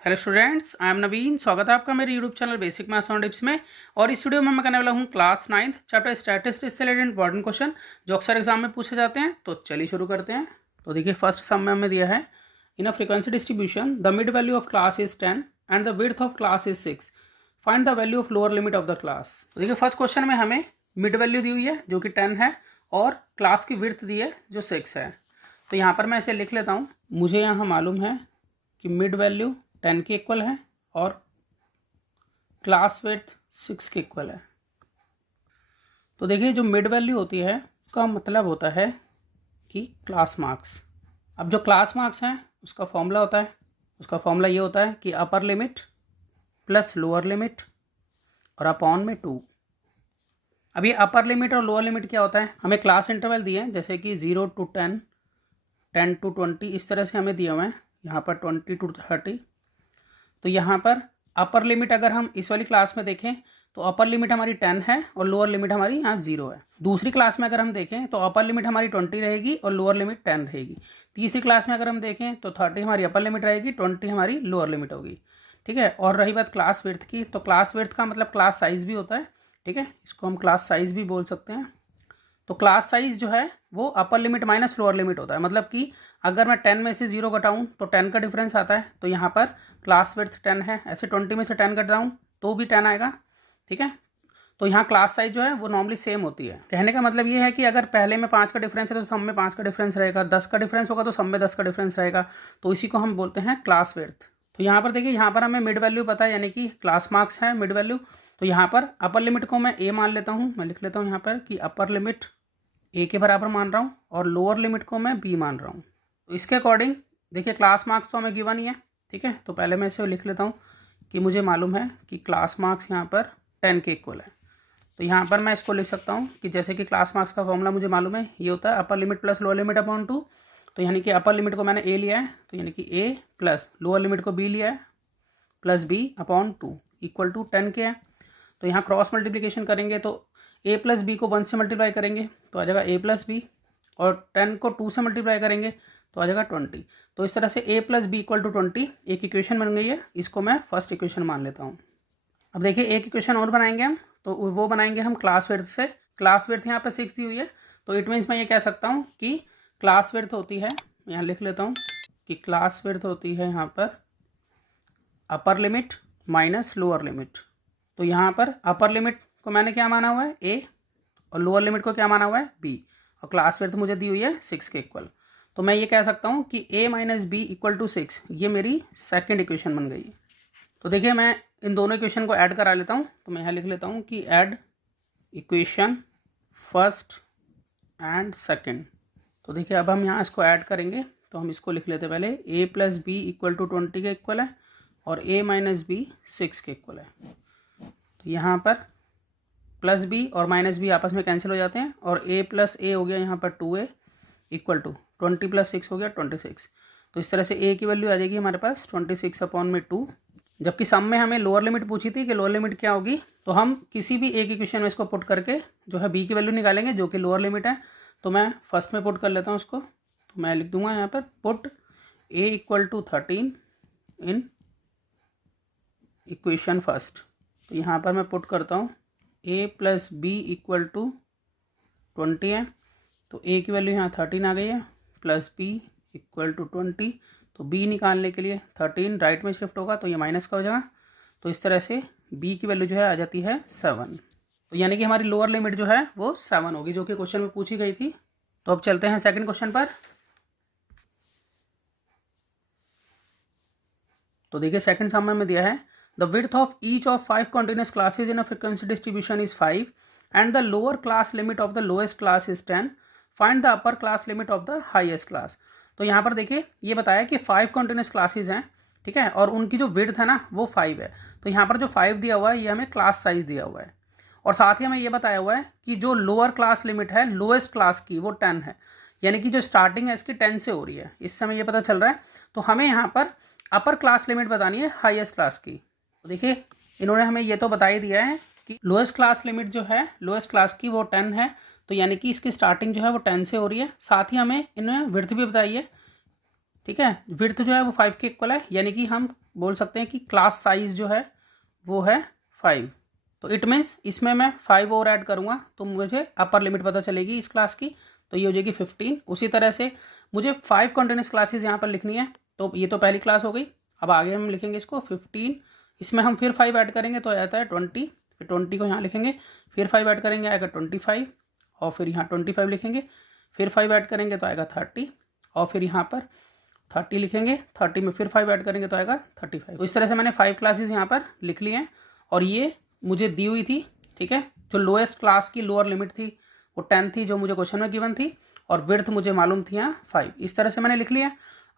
Hello students, I am नवीन। स्वागत है आपका मेरे यूट्यूब चैनल बेसिक मैथ्स और टिप्स में। और इस वीडियो में मैं करने वाला हूँ क्लास 9 चैप्टर स्टैटिस्टिक्स से रिलेटेड इंपॉर्टेंट क्वेश्चन जो अक्सर एग्जाम में पूछे जाते हैं। तो चलिए शुरू करते हैं। तो देखिए, फर्स्ट सम में हमें दिया है, in a frequency distribution the mid value of class is 10 and the width of class is 6, find the value of lower limit of the class. तो देखिए, फर्स्ट क्वेश्चन में हमें मिड वैल्यू दी हुई है जो कि 10 है और क्लास की विड्थ दी है जो 6 है। तो यहाँ पर मैं इसे लिख लेता हूँ। मुझे यहाँ मालूम है कि मिड वैल्यू 10 के इक्वल है और क्लास विड्थ 6 के इक्वल है। तो देखिए, जो मिड वैल्यू होती है उसका मतलब होता है कि क्लास मार्क्स। अब जो क्लास मार्क्स हैं उसका फॉर्मूला होता है, उसका फॉर्मूला ये होता है कि upper limit plus lower limit और अपॉन में 2। अब ये अपर लिमिट और लोअर लिमिट क्या होता है, हमें क्लास इंटरवल दिए हैं जैसे कि 0 to 10, 10 to 20, इस तरह से हमें दिए हुए हैं। यहाँ पर 20 to 30। तो यहाँ पर अपर लिमिट अगर हम इस वाली क्लास में देखें तो अपर लिमिट हमारी 10 है और लोअर लिमिट हमारी यहाँ 0 है। दूसरी क्लास में अगर हम देखें तो अपर लिमिट हमारी 20 रहेगी और लोअर लिमिट 10 रहेगी। तीसरी क्लास में अगर हम देखें तो 30 हमारी अपर लिमिट रहेगी, 20 हमारी लोअर लिमिट होगी। ठीक है। और रही बात क्लास विड्थ की, तो क्लास विड्थ का मतलब क्लास साइज भी होता है। ठीक है, इसको हम क्लास साइज भी बोल सकते हैं। तो क्लास साइज जो है वो upper limit minus lower limit होता है। मतलब कि अगर मैं 10 में से 0 घटाऊँ तो 10 का डिफरेंस आता है। तो यहाँ पर क्लास विड्थ 10 है, ऐसे 20 में से 10 घटाऊँ तो भी 10 आएगा। ठीक है। तो यहाँ क्लास साइज जो है वो नॉर्मली सेम होती है। कहने का मतलब ये है कि अगर पहले में 5 का डिफरेंस है तो सब में 5 का डिफरेंस रहेगा, 10 का डिफरेंस होगा तो सब में 10 का डिफरेंस रहेगा। तो इसी को हम बोलते हैं क्लास विड्थ। तो यहाँ पर देखिए, यहाँ पर हमें मिड वैल्यू पता है, यानी कि क्लास मार्क्स है मिड वैल्यू। तो यहाँ पर अपर लिमिट को मैं ए मान लेता हूँ। मैं लिख लेता हूँ यहाँ पर कि अपर लिमिट ए के बराबर मान रहा हूँ और लोअर लिमिट को मैं बी मान रहा हूँ। तो इसके अकॉर्डिंग देखिए, क्लास मार्क्स तो हमें गिवन ही है। ठीक है, तो पहले मैं इसे लिख लेता हूँ कि मुझे मालूम है कि क्लास मार्क्स यहाँ पर 10 के इक्वल है। तो यहाँ पर मैं इसको लिख सकता हूँ कि जैसे कि क्लास मार्क्स का फॉर्मूला मुझे मालूम है, ये होता है upper limit plus lower limit upon 2। तो यानी कि अपर लिमिट को मैंने ए लिया है, तो यानी कि ए प्लस लोअर लिमिट को बी लिया है plus B upon 2 equal to 10 के है। तो यहाँ क्रॉस मल्टीप्लिकेशन करेंगे तो a प्लस बी को 1 से मल्टीप्लाई करेंगे तो आ जाएगा a प्लस बी, और 10 को 2 से मल्टीप्लाई करेंगे तो आ जाएगा 20। तो इस तरह से a plus B equal to 20 एक इक्वेशन बन गई है। इसको मैं फर्स्ट इक्वेशन मान लेता हूँ। अब देखिए, एक इक्वेशन और बनाएंगे हम, तो वो बनाएंगे हम क्लास विड्थ से। क्लास विड्थ यहाँ पर 6 दी हुई है, तो इट मीन्स मैं ये कह सकता हूँ कि क्लास विड्थ होती है, यहाँ लिख लेता हूँ कि क्लास विड्थ होती है यहाँ पर upper limit minus lower limit. तो यहाँ पर अपर लिमिट को मैंने क्या माना हुआ है, ए, और लोअर लिमिट को क्या माना हुआ है, बी, और क्लास विड्थ मुझे दी हुई है 6 के इक्वल। तो मैं ये कह सकता हूँ कि a minus B equal to 6, ये मेरी सेकंड इक्वेशन बन गई। तो देखिए, मैं इन दोनों इक्वेशन को ऐड करा लेता हूँ। तो मैं यहाँ लिख लेता हूँ कि add equation first and second. तो देखिए, अब हम यहाँ इसको ऐड करेंगे तो हम इसको लिख लेते पहले, a plus B equal to 20 के इक्वल है और a माइनस बी 6 के इक्वल है। तो यहाँ पर प्लस बी और माइनस बी आपस में कैंसिल हो जाते हैं और a प्लस ए हो गया यहाँ पर 2a इक्वल टू 20 प्लस 6 हो गया 26। तो इस तरह से a की वैल्यू आ जाएगी हमारे पास 26 अपॉन में 2। जबकि सम में हमें लोअर लिमिट पूछी थी कि लोअर लिमिट क्या होगी, तो हम किसी भी एक इक्वेशन में इसको पुट करके जो है b की वैल्यू निकालेंगे जो कि लोअर लिमिट है। तो मैं फर्स्ट में पुट कर लेता हूँ उसको। तो मैं लिख दूंगा यहाँ पर put a equal to 13 in equation first. तो यहाँ पर मैं पुट करता हूँ a plus B equal to 20 है, तो a की वैल्यू यहाँ 13 आ गई है, प्लस b इक्वल टू 20। तो b निकालने के लिए 13 राइट में शिफ्ट होगा तो ये माइनस का हो जाएगा। तो इस तरह से b की वैल्यू जो है आ जाती है 7। तो यानी कि हमारी लोअर लिमिट जो है वो 7 होगी, जो कि क्वेश्चन में पूछी गई थी। तो अब चलते हैं सेकंड क्वेश्चन पर। तो देखिए, सेकंड सम में दिया है, the width of each of 5 continuous classes in a frequency distribution is 5 and the lower class limit of the lowest class is 10. Find the upper class limit of the highest class. तो यहाँ पर देखिए, ये बताया कि 5 continuous classes हैं, ठीक है, और उनकी जो width है ना वो 5 है। तो यहाँ पर जो 5 दिया हुआ है ये हमें क्लास साइज दिया हुआ है, और साथ ही हमें ये बताया हुआ है कि जो लोअर क्लास लिमिट है लोएस्ट क्लास की वो 10 है, यानी कि जो स्टार्टिंग है इसकी 10 से हो रही है। इससे हमें ये पता चल रहा है। तो हमें यहाँ पर अपर क्लास लिमिट बतानी है हाईएस्ट क्लास की। तो देखिए, इन्होंने हमें ये तो बता ही दिया है कि लोएस्ट क्लास लिमिट जो है लोएस्ट क्लास की वो 10 है, तो यानी कि इसकी स्टार्टिंग जो है वो 10 से हो रही है। साथ ही हमें इन्होंने विड्थ भी बताई है ठीक है। विड्थ जो है वो 5 के इक्वल है, यानी कि हम बोल सकते हैं कि क्लास साइज जो है वो है 5। तो इट मीन्स इसमें मैं 5 और ऐड करूँगा तो मुझे अपर लिमिट पता चलेगी इस क्लास की, तो ये हो जाएगी 15। उसी तरह से मुझे 5 कंटिन्यूस क्लासेस यहाँ पर लिखनी है, तो ये तो पहली क्लास हो गई। अब आगे हम लिखेंगे इसको 15, इसमें हम फिर 5 ऐड करेंगे तो आ जाता है 20, फिर 20 को यहाँ लिखेंगे, फिर 5 ऐड करेंगे आएगा 25, और फिर यहाँ 25 लिखेंगे, फिर 5 ऐड करेंगे तो आएगा 30, और फिर यहाँ पर 30 लिखेंगे, 30 में फिर 5 ऐड करेंगे तो आएगा 35। तो इस तरह से मैंने 5 क्लासेस यहाँ पर लिख लिए हैं, और ये मुझे दी हुई थी, ठीक है। जो लोएस्ट क्लास की लोअर लिमिट थी वो 10 थी, जो मुझे क्वेश्चन में गिवन थी, और विड्थ मुझे मालूम थी यहाँ 5। इस तरह से मैंने लिख लिया।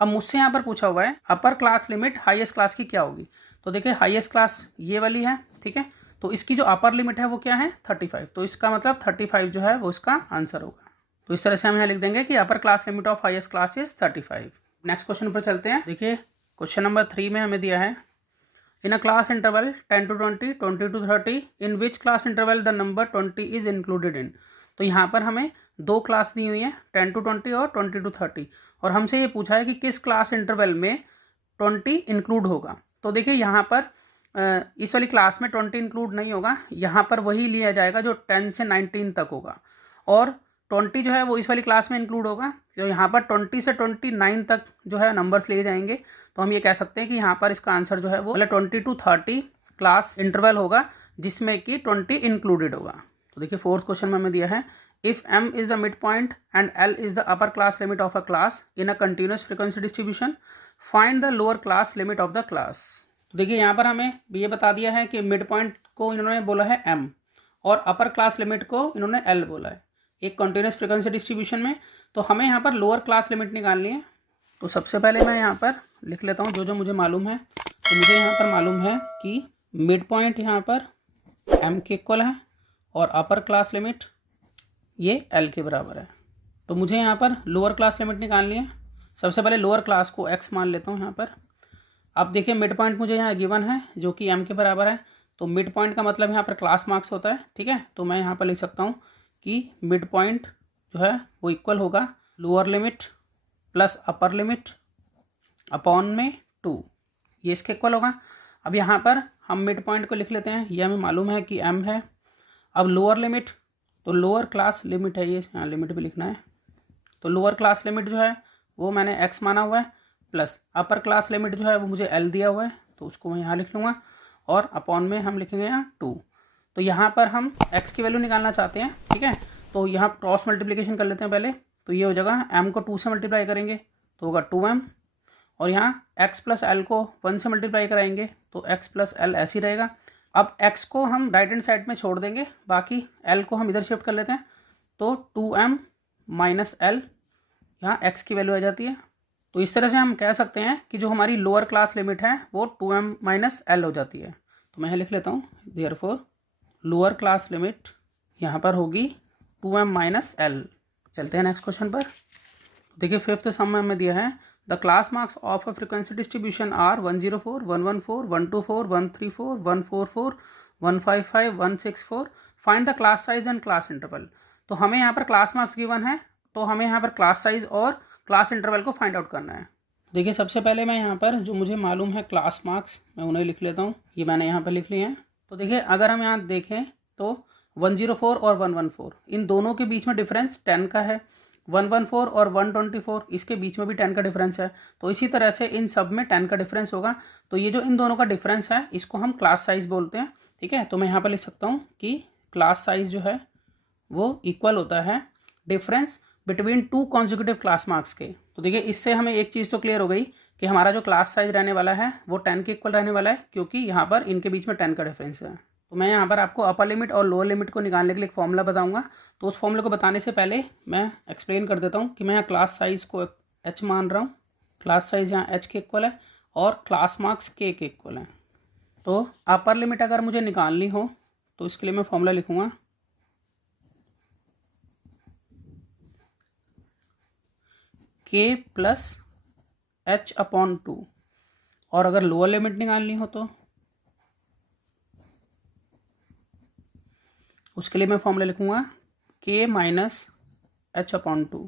अब मुझसे यहाँ पर पूछा हुआ है upper class limit highest class की क्या होगी। तो देखिए हाईएस्ट क्लास ये वाली है, ठीक है। तो इसकी जो अपर लिमिट है वो क्या है 35, तो इसका मतलब 35 जो है वो इसका आंसर होगा। तो इस तरह से हम यहाँ लिख देंगे कि upper class limit of highest class is 35। Next question पर चलते हैं। देखिए क्वेश्चन नंबर 3 में हमें दिया है in a class interval 10 to 20, 20 to 30, in which class interval the number 20 is included in. तो यहाँ पर हमें दो क्लास दी हुई है 10 to 20 और 20 to 30, और हमसे ये पूछा है कि किस क्लास इंटरवल में 20 इंक्लूड होगा। तो देखिए यहाँ पर इस वाली क्लास में 20 इंक्लूड नहीं होगा, यहाँ पर वही लिया जाएगा जो 10 से 19 तक होगा, और 20 जो है वो इस वाली क्लास में इंक्लूड होगा। तो यहाँ पर 20 से 29 तक जो है नंबर्स लिए जाएंगे, तो हम ये कह सकते हैं कि यहाँ पर इसका आंसर जो है वो 20 to 30 क्लास इंटरवल होगा जिसमें कि 20 इंक्लूडेड होगा। तो देखिए फोर्थ क्वेश्चन में हमें दिया है if m is the mid point and l is the upper class limit of a class in a continuous frequency distribution, find the lower class limit of the class. तो देखिए यहाँ पर हमें ये बता दिया है कि मिड पॉइंट को इन्होंने बोला है m और अपर क्लास लिमिट को इन्होंने l बोला है एक कंटिन्यूस फ्रीक्वेंसी डिस्ट्रीब्यूशन में। तो हमें यहाँ पर लोअर क्लास लिमिट निकालनी है। तो सबसे पहले मैं यहाँ पर लिख लेता हूँ जो जो मुझे मालूम है। तो मुझे यहाँ पर मालूम है कि मिड पॉइंट यहाँ पर m के इक्वल है और अपर क्लास लिमिट ये l के बराबर है। तो मुझे यहाँ पर लोअर क्लास लिमिट निकालनी है। सबसे पहले लोअर क्लास को x मान लेता हूँ यहाँ पर। अब देखिए मिड पॉइंट मुझे यहाँ गिवन है जो कि m के बराबर है, तो मिड पॉइंट का मतलब यहाँ पर क्लास मार्क्स होता है, ठीक है। तो मैं यहाँ पर लिख सकता हूँ कि मिड पॉइंट जो है वो इक्वल होगा lower limit plus upper limit upon में 2, ये इसके इक्वल होगा। अब यहाँ पर हम मिड पॉइंट को लिख लेते हैं, ये हमें मालूम है कि m है। अब लोअर लिमिट, तो लोअर क्लास लिमिट है, ये यहाँ लिमिट भी लिखना है। तो लोअर क्लास लिमिट जो है वो मैंने x माना हुआ है, प्लस अपर क्लास लिमिट जो है वो मुझे l दिया हुआ है, तो उसको मैं यहाँ लिख लूँगा, और अपॉन में हम लिखेंगे यहाँ 2। तो यहाँ पर हम x की वैल्यू निकालना चाहते हैं, ठीक है। तो यहाँ क्रॉस मल्टीप्लिकेशन कर लेते हैं पहले। तो ये हो जाएगा m को 2 से मल्टीप्लाई करेंगे तो होगा 2m, और यहाँ x प्लस l को 1 से मल्टीप्लाई कराएंगे तो x प्लस l ऐसे ही रहेगा। अब x को हम राइट हैंड साइड में छोड़ देंगे, बाकी l को हम इधर शिफ्ट कर लेते हैं, तो 2m माइनस l, यहाँ x की वैल्यू आ जाती है। तो इस तरह से हम कह सकते हैं कि जो हमारी लोअर क्लास लिमिट है वो 2m माइनस l हो जाती है। तो मैं यहाँ लिख लेता हूँ देयरफॉर लोअर क्लास लिमिट यहाँ पर होगी 2m माइनस l। चलते हैं नेक्स्ट क्वेश्चन पर। देखिए फिफ्थ सम में हमें दिया है the class marks of a frequency distribution are 104, 114, 124, 134, 144, 155, 164, find the class size and class interval. तो हमें यहाँ पर क्लास मार्क्स गिवन है, तो हमें यहाँ पर क्लास साइज और क्लास इंटरवल को फाइंड आउट करना है। देखिए सबसे पहले मैं यहाँ पर जो मुझे मालूम है क्लास मार्क्स मैं उन्हें लिख लेता हूँ, ये मैंने यहाँ पर लिख लिए हैं। तो देखिए अगर हम यहाँ देखें तो 104 और 114 इन दोनों के बीच में डिफरेंस 10 का है, 114 और 124 इसके बीच में भी 10 का डिफरेंस है। तो इसी तरह से इन सब में 10 का डिफरेंस होगा। तो ये जो इन दोनों का डिफरेंस है इसको हम क्लास साइज बोलते हैं, ठीक है। तो मैं यहाँ पर लिख सकता हूँ कि क्लास साइज जो है वो इक्वल होता है difference between 2 consecutive class marks के। तो देखिए इससे हमें एक चीज़ तो क्लियर हो गई कि हमारा जो क्लास साइज रहने वाला है वो 10 के इक्वल रहने वाला है, क्योंकि यहाँ पर इनके बीच में 10 का डिफरेंस है। तो मैं यहाँ पर आपको अपर लिमिट और लोअर लिमिट को निकालने के लिए एक फॉर्मूला बताऊंगा। तो उस फॉर्मूले को बताने से पहले मैं एक्सप्लेन कर देता हूँ कि मैं यहाँ क्लास साइज को h मान रहा हूँ। क्लास साइज यहाँ h के इक्वल है और क्लास मार्क्स k के इक्वल है। तो अपर लिमिट अगर मुझे निकालनी हो तो इसके लिए मैं फॉर्मूला लिखूँगा k प्लस h अपॉन 2, और अगर लोअर लिमिट निकालनी हो तो उसके लिए मैं फॉर्मूला लिखूंगा k माइनस h अपॉन 2।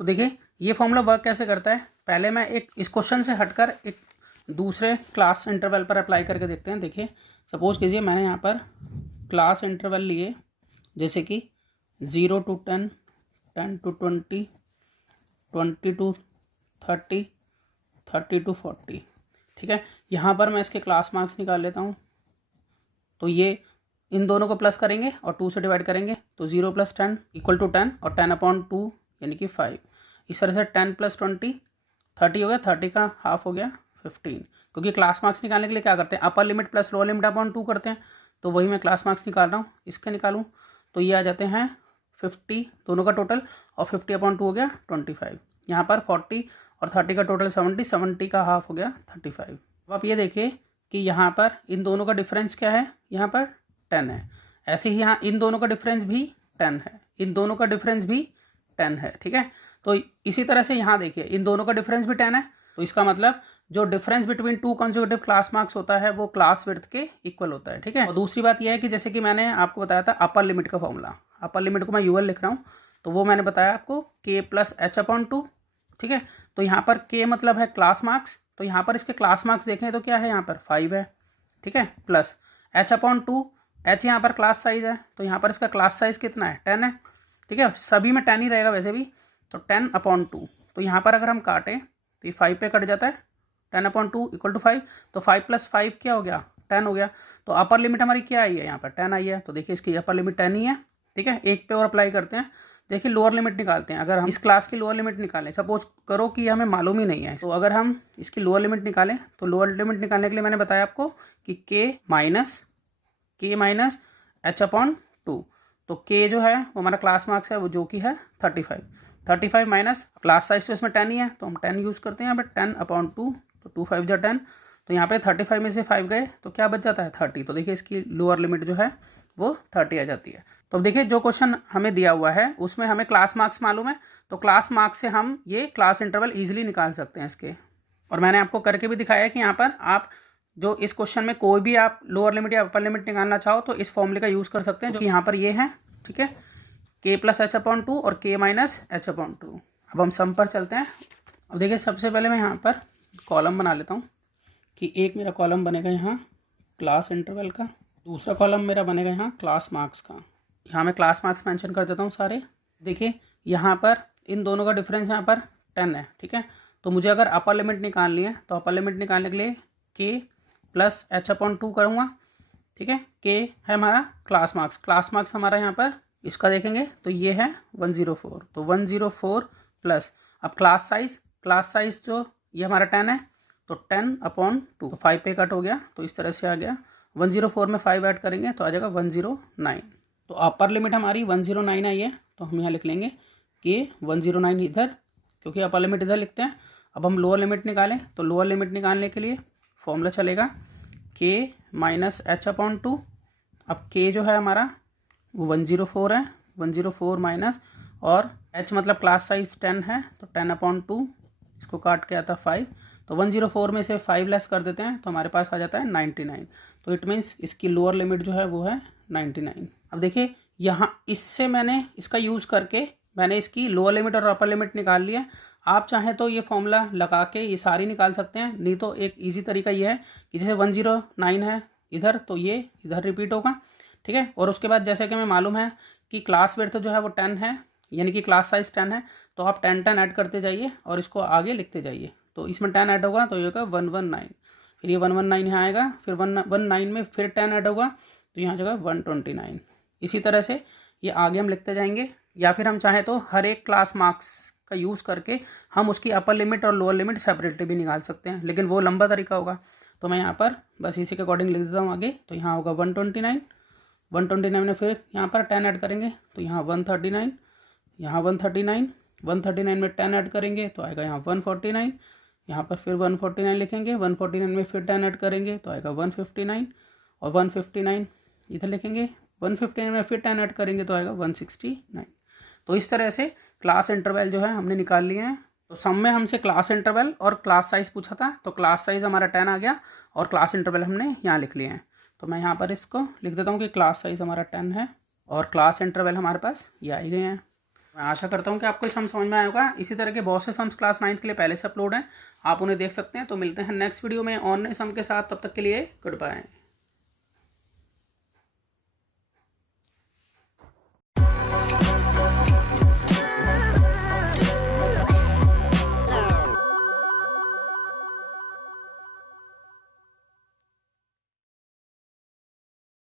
तो देखिए ये फॉर्मूला वर्क कैसे करता है, पहले मैं एक इस क्वेश्चन से हटकर एक दूसरे क्लास इंटरवल पर अप्लाई करके देखते हैं। देखिए सपोज कीजिए मैंने यहाँ पर क्लास इंटरवल लिए, जैसे कि 0 to 10, 10 to 20, 20 to 30, 30 to 40। ठीक है, यहाँ पर मैं इसके क्लास मार्क्स निकाल लेता हूँ। तो ये इन दोनों को प्लस करेंगे और 2 से डिवाइड करेंगे, तो 0 + 10 = 10 और 10/2 यानी कि 5। इस तरह से 10 + 20 30 हो गया, 30 का हाफ हो गया 15। क्योंकि क्लास मार्क्स निकालने के लिए क्या करते हैं, upper limit plus lower limit upon 2 करते हैं। तो वही मैं क्लास मार्क्स निकाल रहा हूँ, इसके निकालूँ तो ये आ जाते हैं 50 दोनों का टोटल, और 50/2 हो गया 25। यहाँ पर 40 और 30 का टोटल 70, 70 का हाफ हो गया 35। अब आप ये देखिए कि यहाँ पर इन दोनों का डिफरेंस क्या है, यहाँ पर 10 है। ऐसे ही यहाँ इन दोनों का डिफरेंस भी 10 है, इन दोनों का डिफरेंस भी 10 है। ठीक है, तो इसी तरह से यहाँ देखिए इन दोनों का डिफरेंस भी 10 है, तो इसका मतलब जो difference between 2 consecutive class marks होता है वो क्लास विड्थ के इक्वल होता है। ठीक है, और दूसरी बात यह है कि जैसे कि मैंने आपको बताया था अपर लिमिट का फॉर्मूला, अपर लिमिट को मैं यूएल लिख रहा हूँ, तो वो मैंने बताया आपको k + h/2। ठीक है, तो यहाँ पर k मतलब है क्लास मार्क्स, तो यहाँ पर इसके क्लास मार्क्स देखें तो क्या है, यहाँ पर 5 है। ठीक है, प्लस h/2, h यहाँ पर क्लास साइज है, तो यहाँ पर इसका क्लास साइज कितना है, 10 है। ठीक है, सभी में 10 ही रहेगा वैसे भी, तो 10/2। तो यहाँ पर अगर हम काटें तो ये 5 पे कट जाता है, 10/2 = 5, तो 5 + 5 क्या हो गया, 10 हो गया। तो अपर लिमिट हमारी क्या आई है, यहाँ पर 10 आई है, तो देखिए इसकी अपर लिमिट 10 ही है। ठीक है, एक पे और अप्लाई करते हैं, देखिए लोअर लिमिट निकालते हैं। अगर हम इस क्लास की लोअर लिमिट निकालें, सपोज करो कि हमें मालूम ही नहीं है, तो अगर हम इसकी लोअर लिमिट निकालें, तो लोअर लिमिट निकालने के लिए मैंने बताया आपको कि k - h/2, तो k जो है वो हमारा क्लास मार्क्स है, वो जो कि है 35 माइनस क्लास साइज, तो इसमें 10 ही है, तो हम 10 यूज़ करते हैं यहाँ पर 10/2, तो 2 × 5 = 10। तो यहाँ पे 35 में से 5 गए तो क्या बच जाता है, 30। तो देखिए इसकी लोअर लिमिट जो है वो 30 आ जाती है। तो अब देखिए जो क्वेश्चन हमें दिया हुआ है उसमें हमें क्लास मार्क्स मालूम है, तो क्लास मार्क्स से हम ये क्लास इंटरवल ईजिली निकाल सकते हैं इसके। और मैंने आपको करके भी दिखाया है कि यहाँ पर आप जो इस क्वेश्चन में कोई भी आप लोअर लिमिट या अपर लिमिट निकालना चाहो तो इस फॉर्मूले का यूज़ कर सकते हैं, जो कि यहाँ पर ये है। ठीक है, k + h/2 और k - h/2। अब हम सम पर चलते हैं। अब देखिए सबसे पहले मैं यहाँ पर कॉलम बना लेता हूँ कि एक मेरा कॉलम बनेगा यहाँ क्लास इंटरवल का, दूसरा कॉलम मेरा बनेगा यहाँ क्लास मार्क्स का। यहाँ मैं क्लास मार्क्स मेंशन कर देता हूँ सारे। देखिए यहाँ पर इन दोनों का डिफरेंस यहाँ पर 10 है। ठीक है, तो मुझे अगर अपर लिमिट निकालनी है तो अपर लिमिट निकालने के लिए k + h/2 करूँगा। ठीक है, k है हमारा क्लास मार्क्स, क्लास मार्क्स हमारा यहाँ पर इसका देखेंगे तो ये है 104, तो 104 प्लस अब क्लास साइज जो ये हमारा 10 है, तो 10/2, तो 5 पे कट हो गया, तो इस तरह से आ गया। 104 में 5 ऐड करेंगे तो आ जाएगा 109। तो अपर लिमिट हमारी 109 आई है, तो हम यहाँ लिख लेंगे कि 109 इधर, क्योंकि अपर लिमिट इधर लिखते हैं। अब हम लोअर लिमिट निकालें, तो लोअर लिमिट निकालने के लिए फॉर्मूला चलेगा k - h/2। अब k जो है हमारा वो 104 है, 104 माइनस, और h मतलब क्लास साइज 10 है, तो 10/2, इसको काट के आता 5, तो 104 में से 5 लेस कर देते हैं तो हमारे पास आ जाता है 99। तो इट मीन्स इसकी लोअर लिमिट जो है वो है 99। अब देखिए यहाँ इससे मैंने इसका यूज़ करके मैंने इसकी लोअर लिमिट और अपर लिमिट निकाल लिया। आप चाहें तो ये फॉर्मूला लगा के ये सारी निकाल सकते हैं, नहीं तो एक इजी तरीका ये है कि जैसे 109 है इधर, तो ये इधर रिपीट होगा। ठीक है, और उसके बाद जैसे कि हमें मालूम है कि क्लास विड्थ जो है वो 10 है, यानी कि क्लास साइज 10 है, तो आप 10 ऐड करते जाइए और इसको आगे लिखते जाइए। तो इसमें 10 ऐड होगा तो ये होगा 119, फिर ये 119 यहाँ आएगा, फिर 119 में फिर 10 ऐड होगा तो यहाँ जगह 129। इसी तरह से ये आगे हम लिखते जाएंगे, या फिर हम चाहें तो हर एक क्लास मार्क्स का यूज़ करके हम उसकी अपर लिमिट और लोअर लिमिट सेपरेटली भी निकाल सकते हैं, लेकिन वो लंबा तरीका होगा। तो मैं यहाँ पर बस इसी के अकॉर्डिंग लिख देता हूँ आगे। तो यहाँ होगा 129 में फिर यहाँ पर 10 ऐड करेंगे तो यहाँ 139, यहाँ 139 में 10 ऐड करेंगे तो आएगा यहाँ 149, यहाँ पर फिर 149 लिखेंगे, 149 में फिर 10 ऐड करेंगे तो आएगा 159, और 159 इधर लिखेंगे, 159 में फिर 10 ऐड करेंगे तो आएगा 169। तो इस तरह से क्लास इंटरवल जो है हमने निकाल लिए हैं। तो सम में हमसे क्लास इंटरवल और क्लास साइज पूछा था, तो क्लास साइज हमारा 10 आ गया और क्लास इंटरवल हमने यहाँ लिख लिए हैं। तो मैं यहाँ पर इसको लिख देता हूँ कि क्लास साइज हमारा 10 है और क्लास इंटरवल हमारे पास ये आ ही गए हैं। मैं आशा करता हूँ कि आपको ये सम समझ में आया होगा। इसी तरह के बहुत से सम्स क्लास 9th के लिए पहले से अपलोड हैं, आप उन्हें देख सकते हैं। तो मिलते हैं नेक्स्ट वीडियो में और नए सम के साथ, तब तक के लिए गुड बाय।